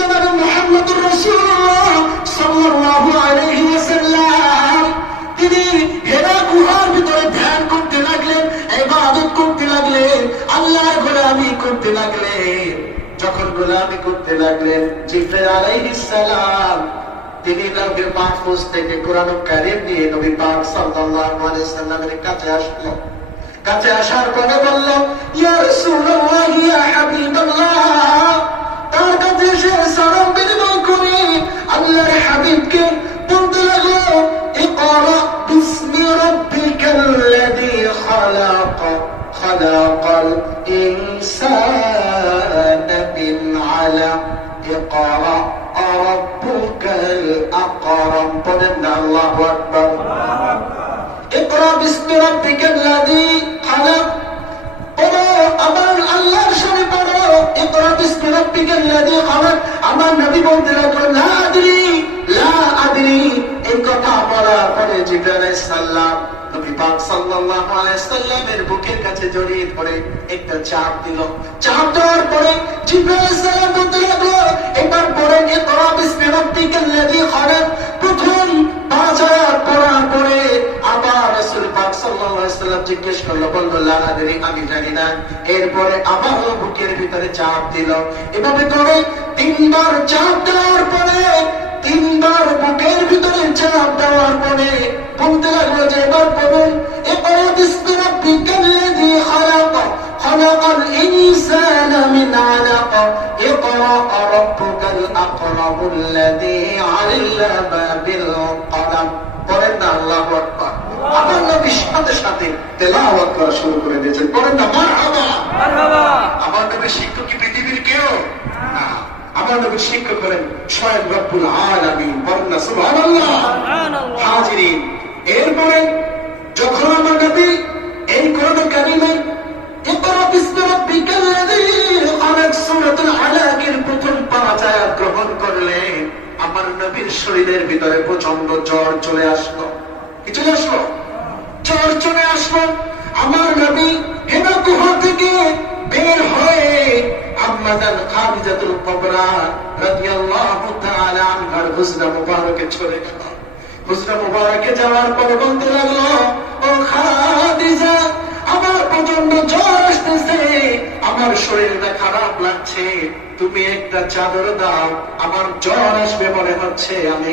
জনাব মুহাম্মদুর রাসূলুল্লাহ সাল্লাল্লাহু আলাইহি ওয়াসাল্লাম তিনি হেরা গুহার ভিতরে ধ্যান করতে লাগলেন, ইবাদত করতে লাগলেন, আল্লাহর গোলামি করতে লাগলেন। যখন গোলামি করতে লাগলেন, জিবরাইল আলাইহিস সালাম তিনি লাউহে মাহফুজ থেকে কোরআন কারীম নিয়ে নবী পাক সাল্লাল্লাহু আলাইহি ওয়াসাল্লামের কাছে আসলো। কাছে আসার পরে বলল, ইয়া রাসূলুল্লাহ, ইয়া হাবিবাল্লাহ। তার কাছে এসে সালাম বিনিময় করে আল্লাহর হাবিবকে বলতে লাগলো, ইকরা বিসমি রাব্বিকাল্লাযী খালাক, খালাকাল ইনসানা মিন আলাক, ইকরা রাব্বুকাল আকরাম। বলেন না আল্লাহু আকবার। ইকরা বিসমি রাব্বিকাল্লাযী খালাক, পড়ো আমার আল্লাহর সামনে পড়ো, ইকরা বিসমি রাব্বিকাল্লাযী খালাক। আমার নবী বলতে লাগলো, লা আদরি, লা আদরি। এই কথা বলার পরে জিবরাইল আলাইহিস সালাম নবী পাক সাল্লাল্লাহু আলাইহি সাল্লামের বুকের কাছে জড়িয়ে ধরে একটা চাপ দিল। চাপ দেওয়ার পরে জিবরাইল আলাইহিস সালাম বলতে লাগলো, এবার পড়েন ইকরা বিসমি রাব্বিকাল্লাযী খালাক। প্রথম 5 আয়াত পড়ার পরে আবার রাসূল পাক সাল্লাল্লাহু আলাইহি সাল্লাম জিজ্ঞেস করলো, বলল, লা আদরি, আমি জানি না। এরপরে আবার বুকের ভিতরে চাপ দিল। এভাবে করে 3 বার চাপ দেওয়ার পরে, 3 বার বুকের ভিতরে চাপ দেওয়ার পরে বলতে লাগলো যে এবার পড়ুন, ইকরা বিসমি রাব্বিকাল্লাযী খালাক, খালাকাল ইনসানা মিন আলাক, ইকরা রাব্বুকাল আকরামুল্লাযী আল্লামা বিল কলম। পড়েন না আল্লাহু আকবার। আমার নবী সাথে সাথে তেলাওয়াত করা শুরু করে দিয়েছেন। পড়েন না মারহাবা, মারহাবা। আমার নবীর শিক্ষক কি পৃথিবীর কেউ না, আমার নবীর শিক্ষক করেন স্বয়ং রব্বুল আলামিন। পড়েন না সুবহানাল্লাহ, সুবহানাল্লাহ। হাজিরিন, এরপরে যখন আমার নবী এই কোরআন কারীমে ইকরা বিসমি রাব্বিকাল্লাযী খালাক সূরাতুল আলাকের প্রথম 5 আয়াত গ্রহণ করলেন, আমার নবীর শরীরের ভিতরে প্রচন্ড জ্বর চলে আসলো। কি চলে আসলো? জ্বর চলে আসলো। আমার নবী হেরা গুহা থেকে বের হয়ে আম্মা জান খাদিজাতুল কুবরা রাদিয়াল্লাহু তাআলা আনহার হুজরা মুবারকে চলে গেল। হুজরা মুবারকে যাওয়ার পরে বলতে লাগলো, ও খাদিজা, আমার প্রচন্ড জ্বর আসতেছে, আমার শরীরটা খারাপ লাগছে, তুমি একটা চাদর দাও, আমার জ্বর আসবে মনে হচ্ছে, আমি